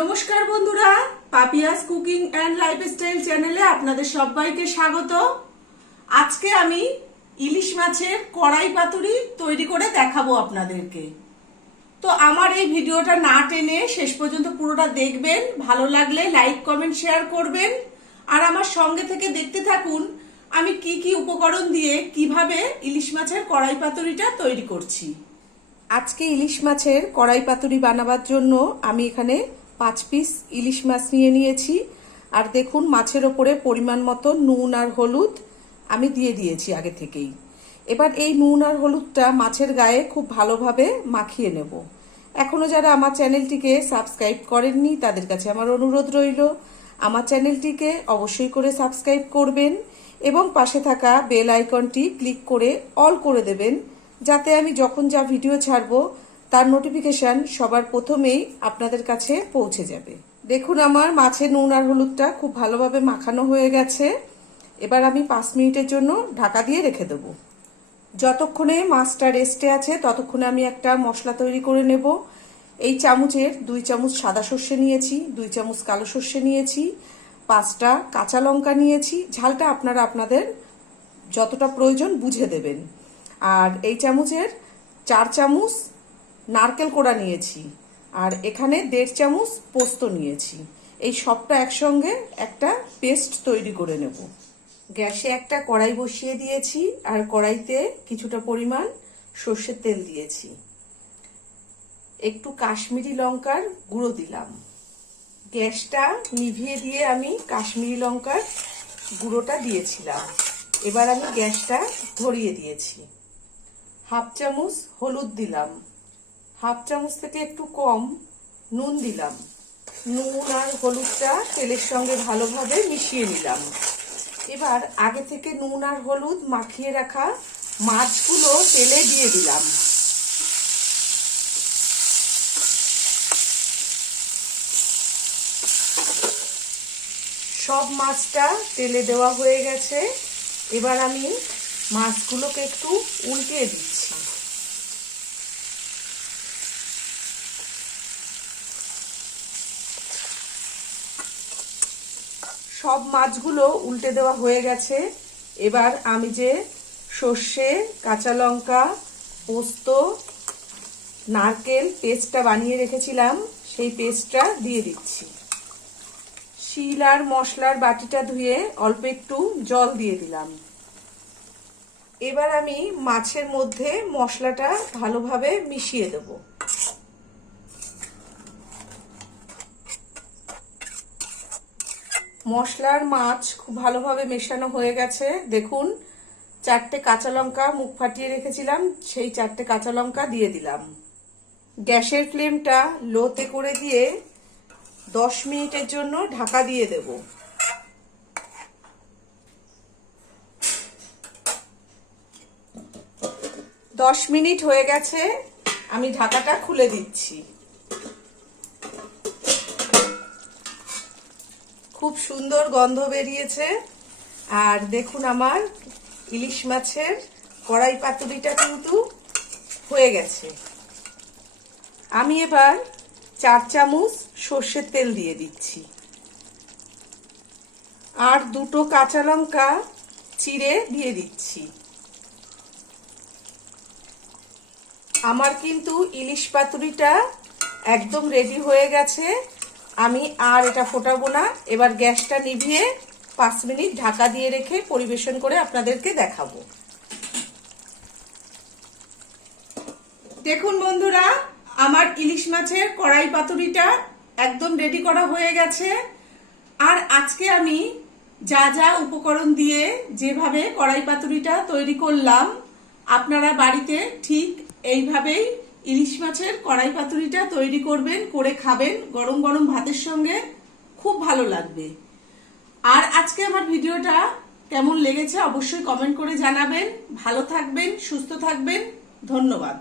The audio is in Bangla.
নমস্কার বন্ধুরা, পাপিয়াস কুকিং অ্যান্ড লাইফস্টাইল চ্যানেলে আপনাদের সবাইকে স্বাগত। আজকে আমি ইলিশ মাছের কড়াই পাতুরি তৈরি করে দেখাবো আপনাদেরকে। তো আমার এই ভিডিওটা না টেনে শেষ পর্যন্ত পুরোটা দেখবেন, ভালো লাগলে লাইক, কমেন্ট, শেয়ার করবেন। আর আমার সঙ্গে থেকে দেখতে থাকুন, আমি কি কি উপকরণ দিয়ে কীভাবে ইলিশ মাছের কড়াই পাতুরিটা তৈরি করছি। আজকে ইলিশ মাছের কড়াই পাতুরি বানাবার জন্য আমি এখানে পাঁচ পিস ইলিশ মাছ নিয়ে নিয়েছি। আর দেখুন, মাছের ওপরে পরিমাণ মতো নুন আর হলুদ আমি দিয়ে দিয়েছি আগে থেকেই। এবার এই নুন আর হলুদটা মাছের গায়ে খুব ভালোভাবে মাখিয়ে নেব। এখনও যারা আমার চ্যানেলটিকে সাবস্ক্রাইব করেননি, তাদের কাছে আমার অনুরোধ রইল, আমার চ্যানেলটিকে অবশ্যই করে সাবস্ক্রাইব করবেন এবং পাশে থাকা বেল আইকনটি ক্লিক করে অল করে দেবেন, যাতে আমি যখন যা ভিডিও ছাড়বো তার নোটিফিকেশন সবার প্রথমেই আপনাদের কাছে পৌঁছে যাবে। দেখুন আমার মাছের নুন আর হলুদটা খুব ভালোভাবে মাখানো হয়ে গেছে। এবার আমি পাঁচ মিনিটের জন্য ঢাকা দিয়ে রেখে দেবো। যতক্ষণে মাছটা রেস্টে আছে, ততক্ষণে আমি একটা মশলা তৈরি করে নেব। এই চামচের দুই চামচ সাদা সর্ষে নিয়েছি, দুই চামচ কালো সর্ষে নিয়েছি, পাঁচটা কাঁচা লঙ্কা নিয়েছি। ঝালটা আপনারা আপনাদের যতটা প্রয়োজন বুঝে দেবেন। আর এই চামচের চার চামচ নারকেল কোড়া নিয়েছি, আর এখানে দেড় চামচ পোস্ত নিয়েছি। এই সবটা একসঙ্গে একটা পেস্ট তৈরি করে নেব। গ্যাসে একটা কড়াই বসিয়ে দিয়েছি, আর কড়াইতে কিছুটা পরিমাণ সর্ষের তেল দিয়েছি। একটু কাশ্মীরি লঙ্কার গুঁড়ো দিলাম। গ্যাসটা নিভিয়ে দিয়ে আমি কাশ্মীরি লঙ্কার গুঁড়োটা দিয়েছিলাম। এবার আমি গ্যাসটা ধরিয়ে দিয়েছি। হাফ চামচ হলুদ দিলাম। হাফ চামচ থেকে একটু কম নুন দিলাম। নুন আর হলুদটা তেলের সঙ্গে ভালোভাবে মিশিয়ে নিলাম। এবার আগে থেকে নুন আর হলুদ মাখিয়ে রাখা মাছগুলো তেলে দিয়ে দিলাম। সব মাছটা তেলে দেওয়া হয়ে গেছে। এবার আমি মাছগুলোকে একটু উল্টিয়ে দিচ্ছি। সব মাছগুলো উল্টে দেওয়া হয়ে গেছে। এবার আমি যে সর্ষে, কাঁচা লঙ্কা, পোস্ত, নারকেল পেস্টটা বানিয়ে রেখেছিলাম, সেই পেস্টটা দিয়ে দিচ্ছি। শিল আর মশলার বাটিটা ধুয়ে অল্প একটু জল দিয়ে দিলাম। এবার আমি মাছের মধ্যে মশলাটা ভালোভাবে মিশিয়ে দেব। মশলার মাছ খুব ভালোভাবে মেশানো হয়ে গেছে। দেখুন, চারটে কাঁচা লঙ্কা মুখ ফাটিয়ে রেখেছিলাম, সেই চারটে কাঁচা লঙ্কা দিয়ে দিলাম। গ্যাসের ফ্লেমটা লোতে করে দিয়ে দশ মিনিটের জন্য ঢাকা দিয়ে দেব। দশ মিনিট হয়ে গেছে, আমি ঢাকাটা খুলে দিচ্ছি। খুব সুন্দর গন্ধ বেরিয়েছে। আর দেখুন আমার ইলিশ মাছের কড়াই পাতুরিটা কিন্তু হয়ে গেছে। আমি এবার চার চামচ সর্ষের তেল দিয়ে দিচ্ছি। আর দুটো কাঁচা লঙ্কা চিড়ে দিয়ে দিচ্ছি। আমার কিন্তু ইলিশ পাতুরিটা একদম রেডি হয়ে গেছে। আমি আর এটা ফোটাবো না। এবার গ্যাসটা নিভিয়ে পাঁচ মিনিট ঢাকা দিয়ে রেখে পরিবেশন করে আপনাদেরকে দেখাবো। দেখুন বন্ধুরা, আমার ইলিশ মাছের কড়াই পাতুরিটা একদম রেডি করা হয়ে গেছে। আর আজকে আমি যা যা উপকরণ দিয়ে যেভাবে কড়াই পাতুরিটা তৈরি করলাম, আপনারা বাড়িতে ঠিক এইভাবেই ইলিশ মাছের কড়াই পাতুরিটা তৈরি করবেন, করে খাবেন। গরম গরম ভাতের সঙ্গে খুব ভালো লাগবে। আর আজকে আমার ভিডিওটা কেমন লেগেছে অবশ্যই কমেন্ট করে জানাবেন। ভালো থাকবেন, সুস্থ থাকবেন। ধন্যবাদ।